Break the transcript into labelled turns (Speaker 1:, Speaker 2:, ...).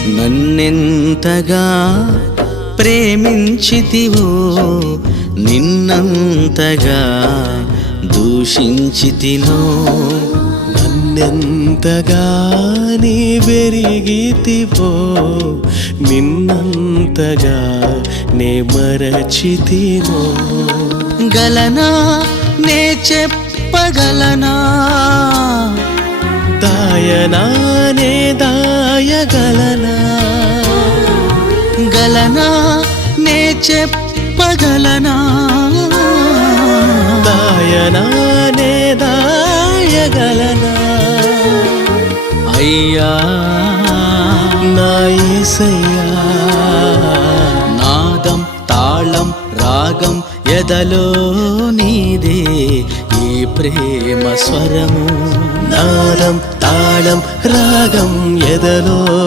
Speaker 1: నన్నెంతగా ప్రేమించితివో నిన్నంతగా దూషించితినో
Speaker 2: నన్నెంతగా నీ వెరిగితివో నిన్నంతగా నే మరచితినో
Speaker 1: గలనా నే చెప్పగలనా
Speaker 2: దాయనా నే దాయగలనా
Speaker 1: గలనా నే చెప్పగలనా
Speaker 2: దాయనా నే దాయగలనా
Speaker 1: అయ్యా
Speaker 2: నా యేసయ్యా
Speaker 1: నాదం తాళం రాగం ఎదలో నీదే ఈ ప్రేమ స్వరము
Speaker 2: నాదం తాళం రాగం ఎదలో